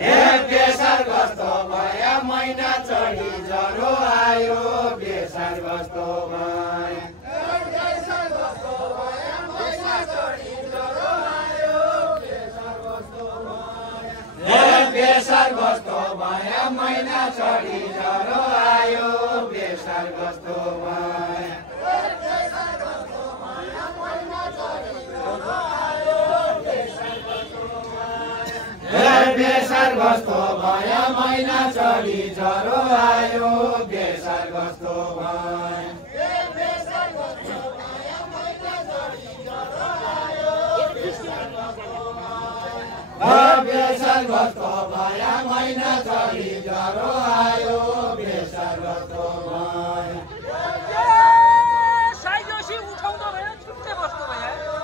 बेसार कस्तो भयो महिना चढी ज्वरो आयो बेसार कस्तो भयो बेसार कस्तो भयो महिना चढी ज्वरो आयो बेसार कस्तो भयो बेसार कस्तो भयो महिना चढी ज्वरो आयो बेसार कस्तो भयो बेसार कस्तो भयो महिना चढी ज्वरो आयो बेसार कस्तो भयो साइजोसी उठाउँदो भयो छुट्टै बस्नु भयो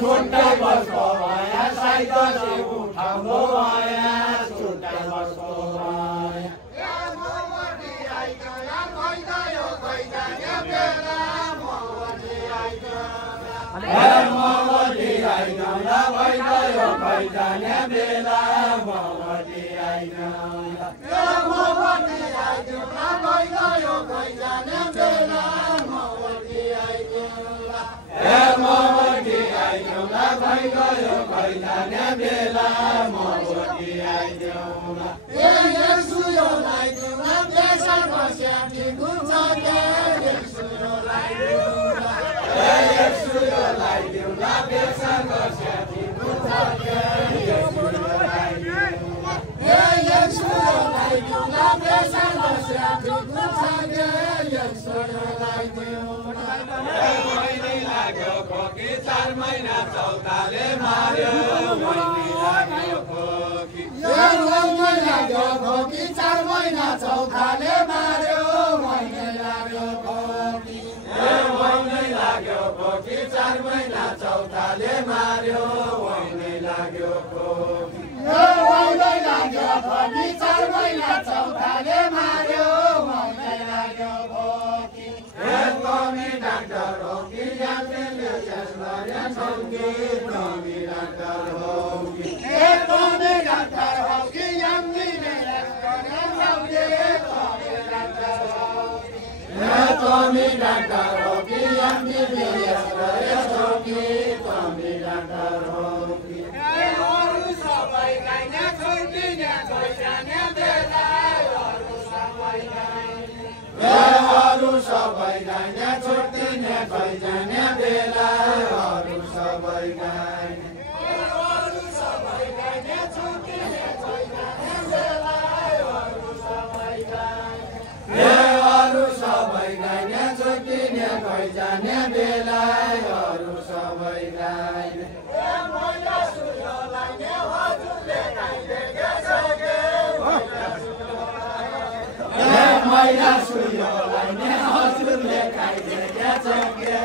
छुट्टै बस्नु भयो साइजोसी उठाउँदो भयो छुट्टै बस्नु भयो मगटी आइगौला भइगयो खैजाने बेला मगटी आइगौला मगटी आइगौला भइगयो खैजाने बेला मगटी आइगौला मगटी आइगौला भइगयो खैजाने बेला मगटी आइगौला यसुयो लाइगौला बेसा बस्याटी गुन्छ के यसुयो लाइगौला यसुयो लाइगौला बेसा बस्याटी गुन्छ के यसुयो लाइगौला यसुयो लाइगौला बेसा बस्याटी गुन्छ के यसुयो लाइगौला मैले लाग्यो खोकी 4 महिना चौताले मार्यो मैले लाग्यो खोकी मैले लाग्यो खोकी 4 महिना चौताले मार्यो मैले लाग्यो खोकी मैले लाग्यो खोकी 4 महिना चौताले मार्यो मैले लाग्यो खोकी मैले लाग्यो खोकी 4 महिना चौताले मार्यो मैले लाग्यो खोकी कमी डाक्टर हो कि यात्रीले त्यस गरे छौकी कमी डाक्टर हो कि कमी डाक्टर हो कि यात्रीले त्यस गरे छौकी कमी डाक्टर हो कमी डाक्टर हो कि यात्रीले त्यस गरे छौकी कमी डाक्टर हो कि अरु सबैलाई न छोड्दिने खोइजाने बेला अरु सबैलाई अरु सबैलाई न छोड्दिने खैजाने बेला अरु सबैलाई अरु सबैलाई न छोड्दिने खैजाने बेला अरु सबैलाई अरु सबैलाई न छोड्दिने खैजाने बेला अरु सबैलाई मैला सुयोलाई न हजुरले खाइदिएका सके मैला सुयोलाई न हजुरले खाइदिएका सके